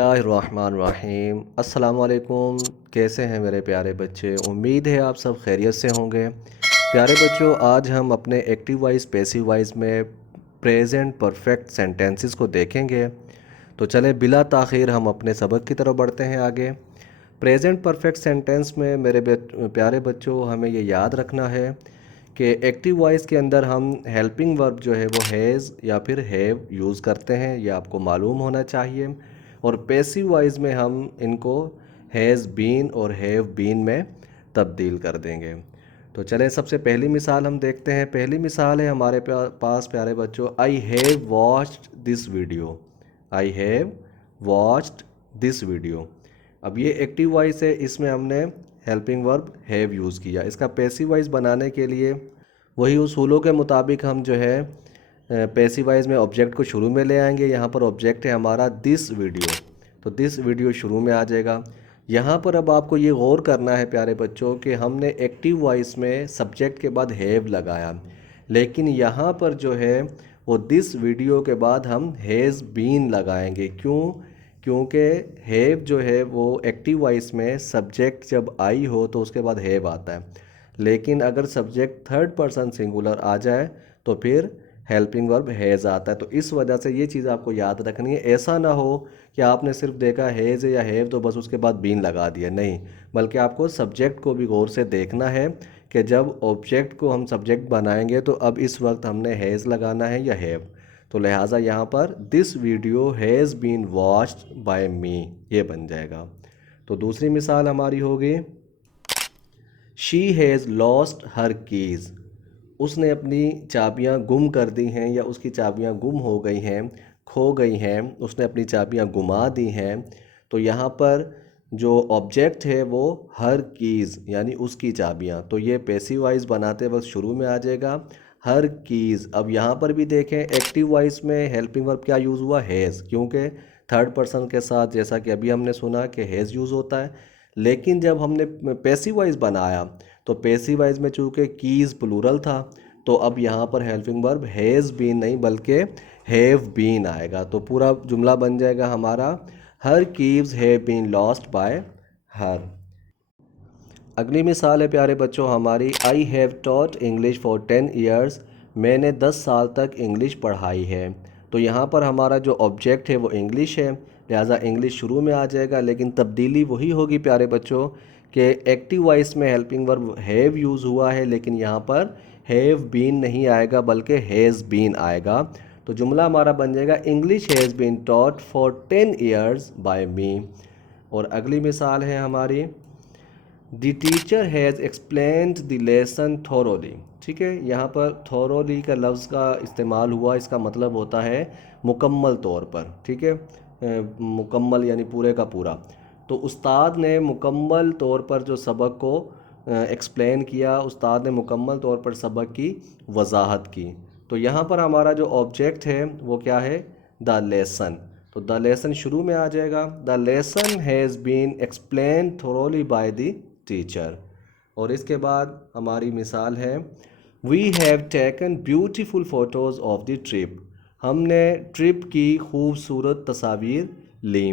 बिस्मिल्लाहिर्रहमानिर्रहीम। अस्सलामुअलैकुम। कैसे हैं मेरे प्यारे बच्चे? उम्मीद है आप सब खैरियत से होंगे। प्यारे बच्चों, आज हम अपने एक्टिव वॉइस पैसिव वॉइस में प्रेजेंट परफेक्ट सेंटेंसेस को देखेंगे। तो चलें बिला ताख़ीर हम अपने सबक की तरफ बढ़ते हैं आगे। प्रेजेंट परफेक्ट सेंटेंस में मेरे प्यारे बच्चों, हमें ये याद रखना है कि एक्टिव वॉइस के अंदर हम हेल्पिंग वर्ब जो है वो हैज़ या फिर हैव यूज़ करते हैं, यह आपको मालूम होना चाहिए। और पैसिव वॉइस में हम इनको हैज़ बीन और हैव बीन में तब्दील कर देंगे। तो चलें सबसे पहली मिसाल हम देखते हैं। पहली मिसाल है हमारे पास प्यारे बच्चों, I have watched this video. I have watched this video. अब ये एक्टिव वॉइस है, इसमें हमने हेल्पिंग वर्ब हैव यूज़ किया। इसका पैसिव वॉइस बनाने के लिए वही उसूलों के मुताबिक हम जो है पैसिव वॉइस में ऑब्जेक्ट को शुरू में ले आएंगे। यहाँ पर ऑब्जेक्ट है हमारा दिस वीडियो, तो दिस वीडियो शुरू में आ जाएगा। यहाँ पर अब आपको ये गौर करना है प्यारे बच्चों कि हमने एक्टिव वॉइस में सब्जेक्ट के बाद हैव लगाया, लेकिन यहाँ पर जो है वो दिस वीडियो के बाद हम हैज़ बीन लगाएंगे। क्यों? क्योंकि हैव जो है वो एक्टिव वॉइस में सब्जेक्ट जब आई हो तो उसके बाद हैव आता है, लेकिन अगर सब्जेक्ट थर्ड पर्सन सिंगुलर आ जाए तो फिर हेल्पिंग वर्ब हैज़ आता है। तो इस वजह से ये चीज़ आपको याद रखनी है। ऐसा ना हो कि आपने सिर्फ देखा हैज़ या हैव तो बस उसके बाद बीन लगा दिया, नहीं, बल्कि आपको सब्जेक्ट को भी गौर से देखना है कि जब ऑब्जेक्ट को हम सब्जेक्ट बनाएंगे तो अब इस वक्त हमने हैज़ लगाना है या हैव। तो लिहाजा यहाँ पर this video has been watched by me, ये बन जाएगा। तो दूसरी मिसाल हमारी होगी, she has lost her keys. उसने अपनी चाबियां गुम कर दी हैं या उसकी चाबियां गुम हो गई हैं, खो गई हैं, उसने अपनी चाबियां गुमा दी हैं। तो यहाँ पर जो ऑब्जेक्ट है वो हर कीज़ यानी उसकी चाबियां, तो ये पैसिव वॉइस बनाते वक्त शुरू में आ जाएगा हर कीज़। अब यहाँ पर भी देखें एक्टिव वॉइस में हेल्पिंग वर्ब क्या यूज़ हुआ, हैज़, क्योंकि थर्ड पर्सन के साथ जैसा कि अभी हमने सुना कि हैज़ यूज़ होता है। लेकिन जब हमने पैसिव वॉइस बनाया तो पैसिव वॉइस में चूँकि कीज़ प्लूरल था, तो अब यहाँ पर हेल्पिंग वर्ब हैज़ बीन नहीं बल्कि हैव बीन आएगा। तो पूरा जुमला बन जाएगा हमारा, her keys have been lost by her. अगली मिसाल है प्यारे बच्चों हमारी, I have taught English for 10 years. मैंने 10 साल तक इंग्लिश पढ़ाई है। तो यहाँ पर हमारा जो ऑब्जेक्ट है वो इंग्लिश है, लिहाजा इंग्लिश शुरू में आ जाएगा, लेकिन तब्दीली वही होगी प्यारे बच्चों कि एक्टिव वॉइस में हेल्पिंग वर्ब हैव यूज़ हुआ है, लेकिन यहाँ पर हैव बीन नहीं आएगा बल्कि हैज़ बीन आएगा। तो जुमला हमारा बन जाएगा, English has been taught for 10 years by me. और अगली मिसाल है हमारी, the teacher has explained the lesson thoroughly. ठीक है, यहाँ पर थोरोली का लफ्ज़ का इस्तेमाल हुआ, इसका मतलब होता है मुकम्मल तौर पर। ठीक है, मुकम्मल यानी पूरे का पूरा। तो उस्ताद ने मुकम्मल तौर पर जो सबक को एक्सप्लेन किया, उस्ताद ने मुकम्मल तौर पर सबक की वजाहत की। तो यहाँ पर हमारा जो ऑब्जेक्ट है वो क्या है, द लेसन। तो द लेसन शुरू में आ जाएगा, the lesson has been explain thoroughly by the teacher. और इसके बाद हमारी मिसाल है, we have taken beautiful photos of the trip. हमने ट्रिप की खूबसूरत तस्वीर ली।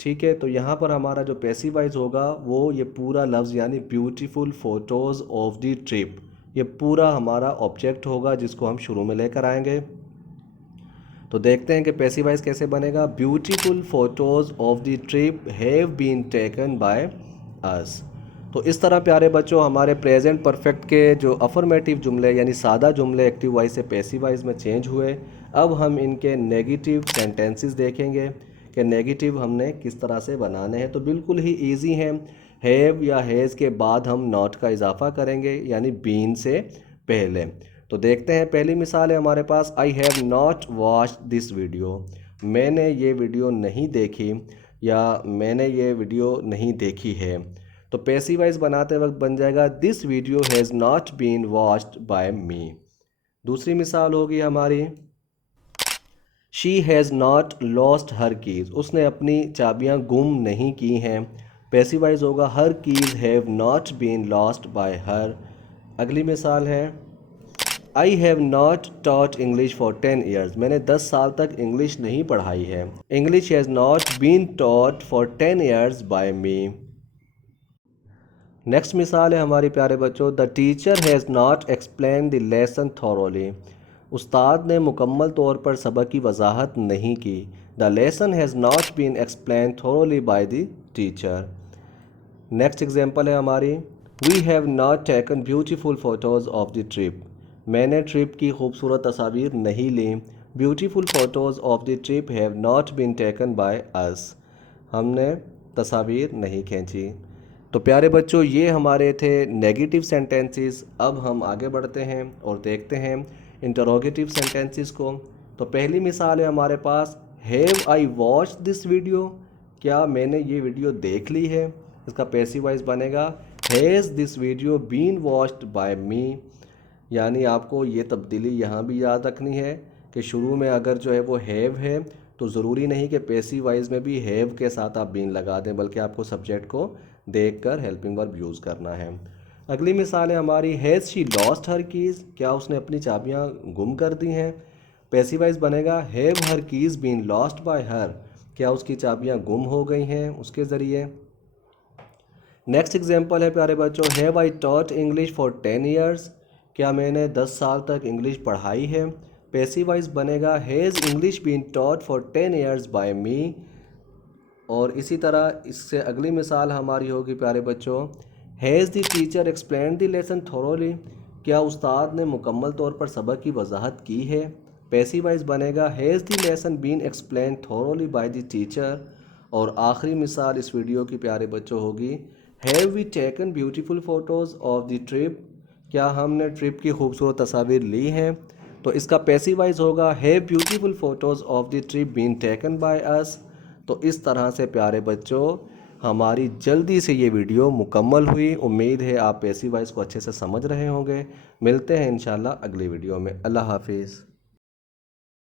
ठीक है, तो यहाँ पर हमारा जो पैसिव वॉइस होगा वो ये पूरा लफ्ज़ यानी beautiful photos of the trip, ये पूरा हमारा ऑब्जेक्ट होगा जिसको हम शुरू में लेकर आएंगे। तो देखते हैं कि पैसिव वॉइस कैसे बनेगा, beautiful photos of the trip have been taken by us. तो इस तरह प्यारे बच्चों हमारे प्रेजेंट परफेक्ट के जो अफर्मेटिव जुमले यानी सादा जुमले एक्टिव वॉइस से पैसिव वॉइस में चेंज हुए। अब हम इनके नेगेटिव सेंटेंसेस देखेंगे कि नेगेटिव हमने किस तरह से बनाने हैं। तो बिल्कुल ही इजी हैं, हैव या हैज़ के बाद हम नॉट का इजाफा करेंगे यानी बीन से पहले। तो देखते हैं, पहली मिसाल है हमारे पास, I have not watch this video. मैंने ये वीडियो नहीं देखी या मैंने ये वीडियो नहीं देखी है। तो पैसिव वॉइस बनाते वक्त बन जाएगा, this video has not been watched by me. दूसरी मिसाल होगी हमारी, she has not lost her keys. उसने अपनी चाबियां गुम नहीं की हैं। पैसिव वॉइस होगा, her keys have not been lost by her. अगली मिसाल है, I have not taught English for 10 years. मैंने 10 साल तक इंग्लिश नहीं पढ़ाई है। English has not been taught for 10 years by me. Next मिसाल है हमारी प्यारे बच्चों, the teacher has not explain the lesson thoroughly. उस्ताद ने मुकम्मल तौर पर सबक की वजाहत नहीं की। The lesson has not been explain thoroughly by the teacher. Next example है हमारी, we have not taken beautiful photos of the trip. मैंने ट्रिप की खूबसूरत तस्वीर नहीं ली। Beautiful photos of the trip have not been taken by us. हमने तस्वीर नहीं खींची। तो प्यारे बच्चों, ये हमारे थे नेगेटिव सेंटेंसेस। अब हम आगे बढ़ते हैं और देखते हैं इंटरोगेटिव सेंटेंसेस को। तो पहली मिसाल है हमारे पास, have I watch this video. क्या मैंने ये वीडियो देख ली है। इसका पैसिव वॉइस बनेगा, has this video been watched by me. यानी आपको ये तब्दीली यहाँ भी याद रखनी है कि शुरू में अगर जो है वो हैव है तो ज़रूरी नहीं कि पैसिव वॉइस में भी हैव के साथ आप बीन लगा दें, बल्कि आपको सब्जेक्ट को देखकर हेल्पिंग वर्ब यूज़ करना है। अगली मिसाल है हमारी, has she lost her keys. क्या उसने अपनी चाबियाँ गुम कर दी हैं। पैसिव वॉइस बनेगा, have her keys been lost by her. क्या उसकी चाबियाँ गुम हो गई हैं उसके ज़रिए। नेक्स्ट एग्जांपल है प्यारे बच्चों, have I taught English for 10 years. क्या मैंने 10 साल तक इंग्लिश पढ़ाई है। पैसिव वॉइस बनेगा, has English been taught for 10 years by me. और इसी तरह इससे अगली मिसाल हमारी होगी प्यारे बच्चों, has the teacher explain the lesson thoroughly. क्या उस्ताद ने मुकम्मल तौर पर सबक की वजाहत की है। पैसिव वॉइस बनेगा, has the lesson been explain thoroughly by the teacher. और आखिरी मिसाल इस वीडियो की प्यारे बच्चों होगी, have we taken beautiful photos of the trip. क्या हमने ट्रिप की खूबसूरत तस्वीर ली हैं। तो इसका पैसिव वॉइस होगा, have beautiful photos of the trip been taken by us. तो इस तरह से प्यारे बच्चों हमारी जल्दी से ये वीडियो मुकम्मल हुई। उम्मीद है आप पैसिव वॉइस को अच्छे से समझ रहे होंगे। मिलते हैं इंशाल्लाह अगली वीडियो में। अल्लाह हाफिज़।